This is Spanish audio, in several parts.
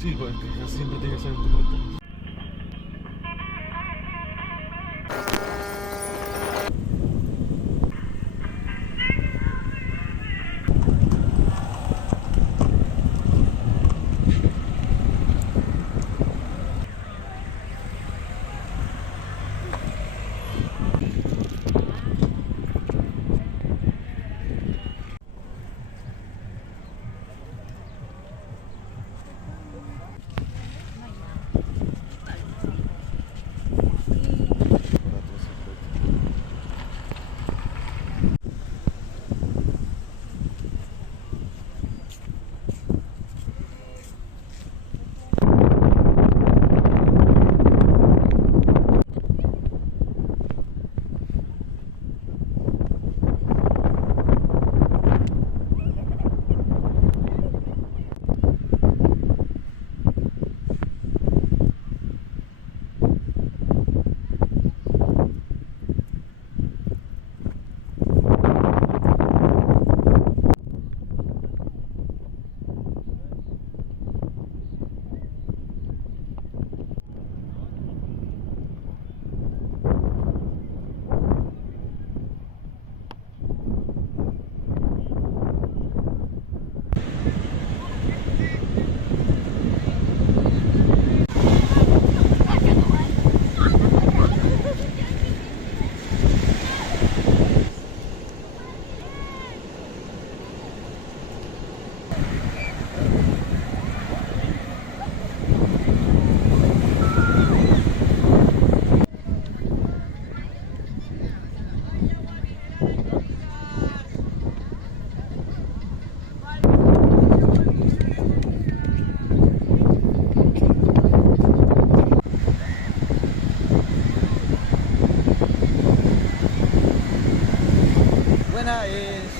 Sí, pues siempre tiene que ser en tu cuenta.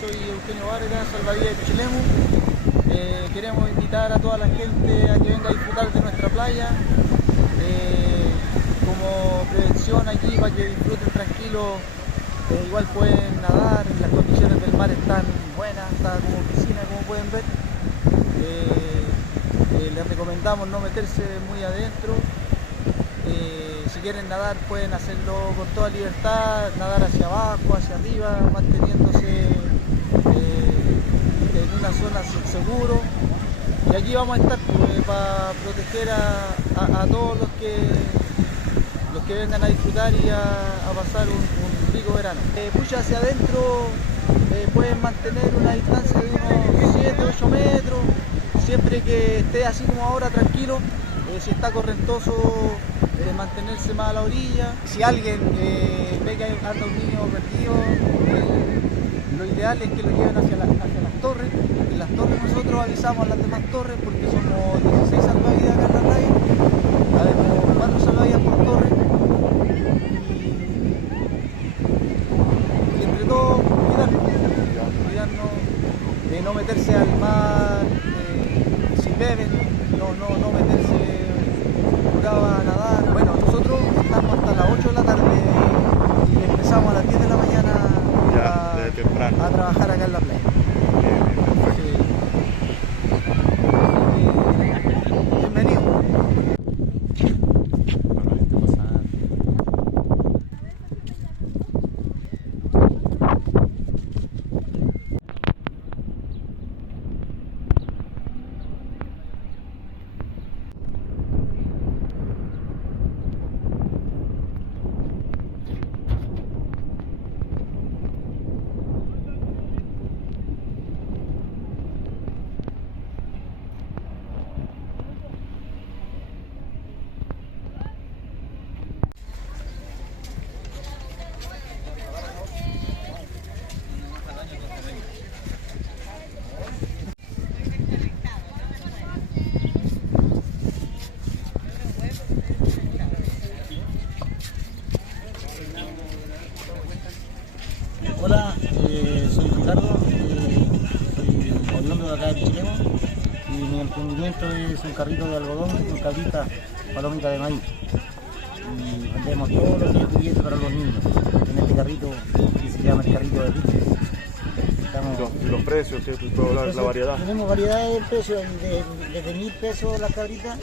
Soy Eugenio Vargas, salvavidas de Pichilemu. Queremos invitar a toda la gente a que venga a disfrutar de nuestra playa. Como prevención aquí, para que disfruten tranquilos, igual pueden nadar, las condiciones del mar están buenas, está como piscina, como pueden ver. Les recomendamos no meterse muy adentro. Si quieren nadar pueden hacerlo con toda libertad, nadar hacia abajo, hacia arriba, manteniéndose en una zona seguro. Y aquí vamos a estar para proteger a todos los que vengan a disfrutar y a pasar un rico verano. Pucha, hacia adentro pueden mantener una distancia de unos 7-8 metros, siempre que esté así como ahora tranquilo. Si está correntoso, mantenerse más a la orilla. Si alguien ve que anda un niño perdido, lo ideal es que lo lleven hacia las torres. En las torres nosotros avisamos a las demás torres, porque somos 16 salvavidas acá en la playa. Habemos 4 salvavidas por torre. Y entre todos, cuidarnos de no meterse al mar, si beben, no meterse a nadar. Bueno, nosotros estamos hasta las 8 de la tarde y empezamos a las 10 de la mañana a trabajar acá en la playa. Bienvenido. Hola, soy Ricardo, soy oriundo de acá de Pichilemu y mi emprendimiento es un carrito de algodón con cabrita, palomita de maíz. Y vendemos todo lo que es juguete para los niños en este carrito que se llama el carrito de Pichilemu. Estamos los precios, ¿cierto? Y toda la variedad. Tenemos variedad de precios, desde 1.000 pesos las cabritas,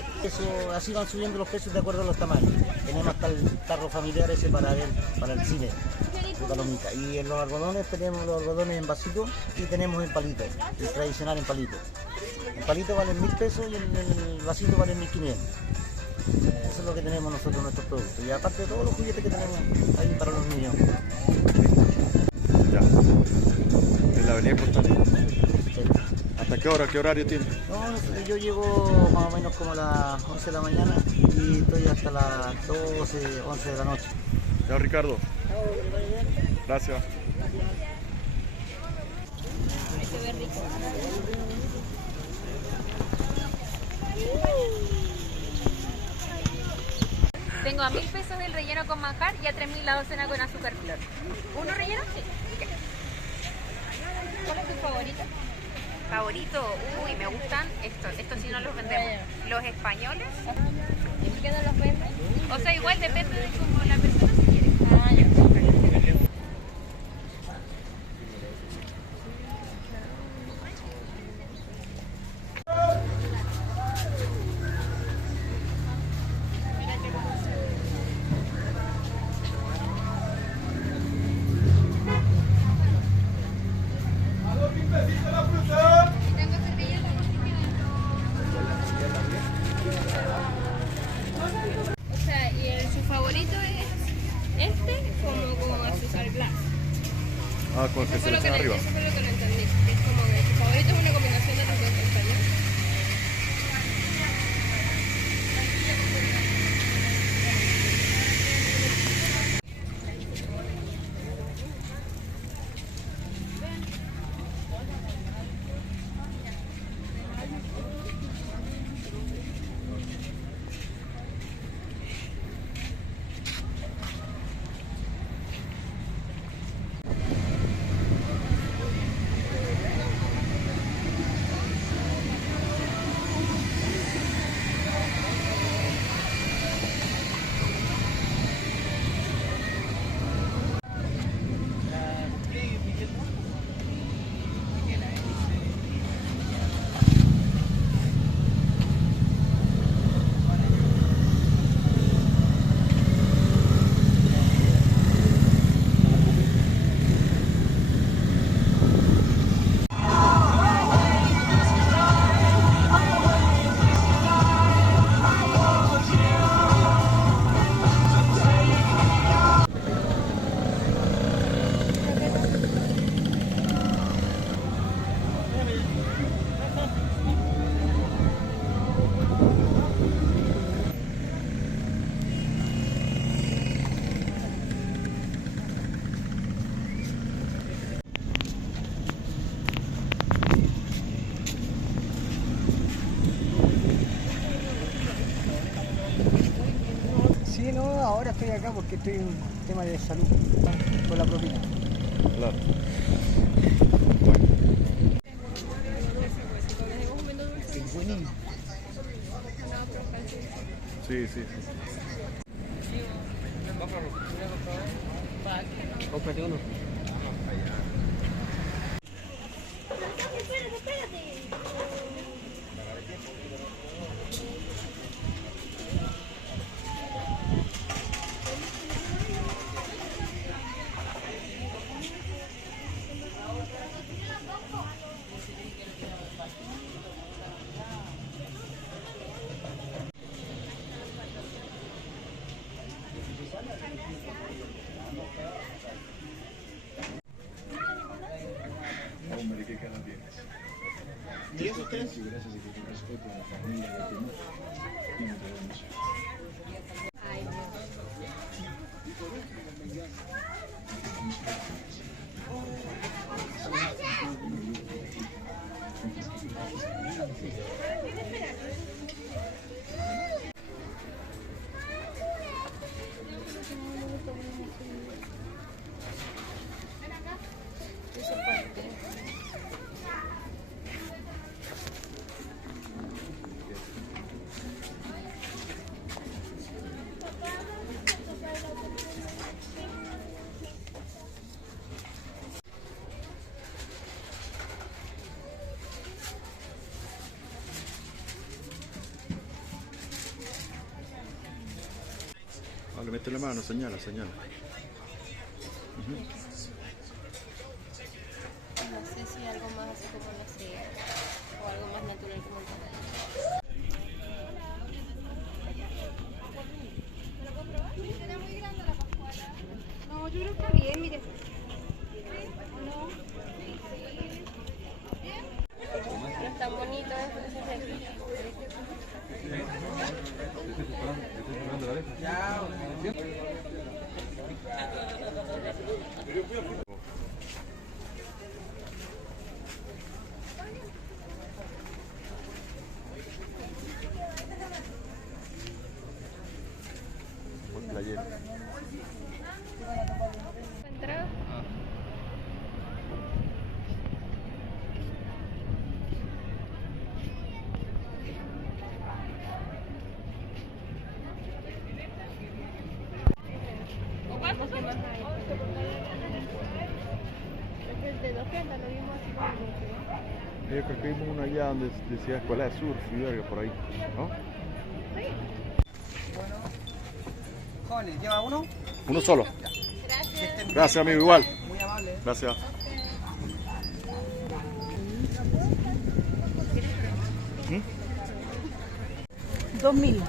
así van subiendo los precios de acuerdo a los tamaños. Tenemos hasta el tarro familiar ese para el cine de palomita. Y en los algodones tenemos los algodones en vasito y tenemos en palito, el tradicional en palito. El palito vale 1.000 pesos y el vasito vale 1.500. Eso es lo que tenemos nosotros en nuestros productos. Y aparte de todos los juguetes que tenemos ahí para los niños. Ya. En la avenida Portal. ¿Hasta qué hora? ¿Qué horario tiene? No, yo llego más o menos como a las 11 de la mañana y estoy hasta las 12, 11 de la noche. Ya, Ricardo. Gracias. Tengo a 1.000 pesos el relleno con manjar y a 3.000 la docena con azúcar flor. ¿Uno relleno? Sí. ¿Cuál es tu favorito? Favorito, uy, me gustan estos sí no los vendemos. Los españoles. ¿Y qué no los venden? O sea, igual depende de cómo la persona se quiere. Ah, ya. O sea, y su favorito es este como azúcar glass. Ah, con el que se le echan arriba. Eso fue lo que lo entendí. Que es como que su favorito es una combinación de los dos españoles. Sí, no, ahora estoy acá porque estoy en un tema de salud con la propina. Claro. Sí, sí, sí. Cómprate uno. le mete la mano, señala, señala. No sé si algo más así como no sé, o algo más natural como el café. No, yo creo que está bien, mire. No es tan bonito, es Por playero. entrada. ¿Cuántos más hay? Es el de 200, lo vimos así como Yo creo que vimos uno allá donde decía Escuela de Surf y verga por ahí, ¿no? Jóvenes, ¿lleva uno? Uno solo. Gracias. Gracias, amigo, igual. Muy amable. Gracias. $2.000.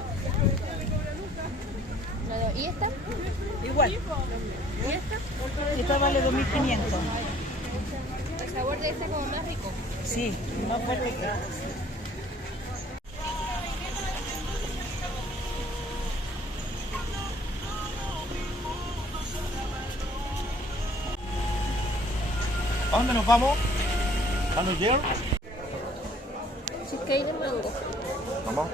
¿Y esta? Igual. ¿Y esta? Esta vale 2.500. El sabor de esta es como más rico. Sí, más fuerte que esta. ¿A dónde nos vamos? ¿A New York? Cheesecake de mango. Vamos.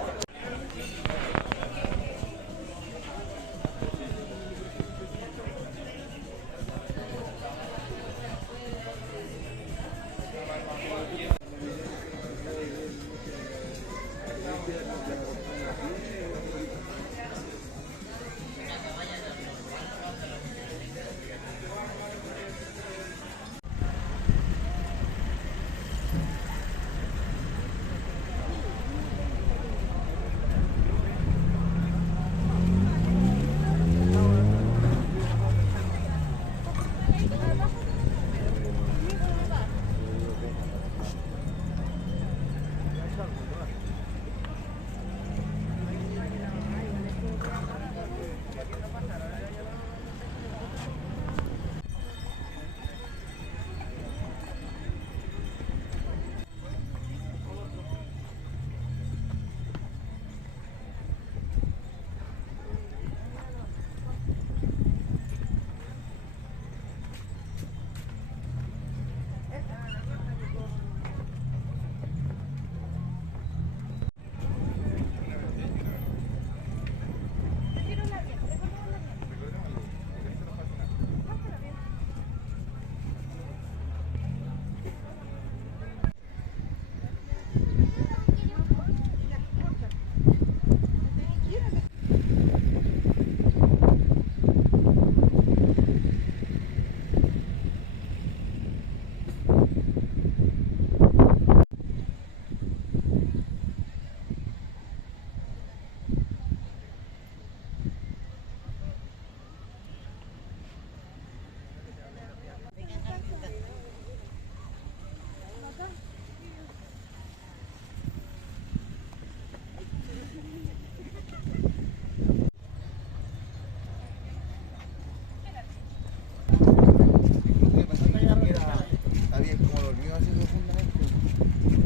Está bien como dormido así profundamente.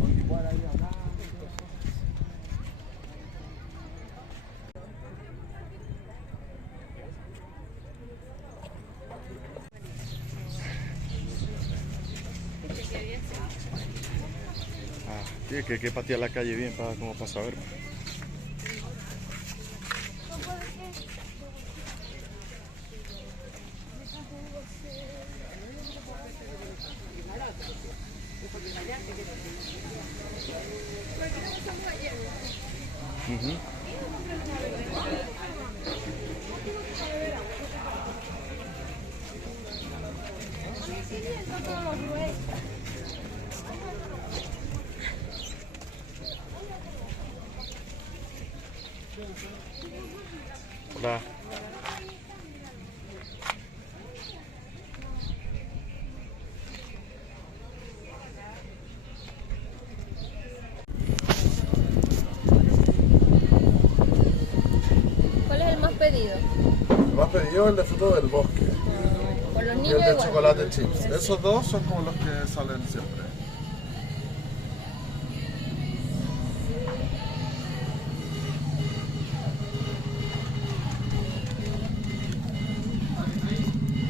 Con igual ahí hablando. Tiene que patear la calle bien como para saber. Ujú. Hola. pedido? El más pedido es el de fruto del bosque Por los y niños el de igual. chocolate chips. Esos dos son como los que salen siempre.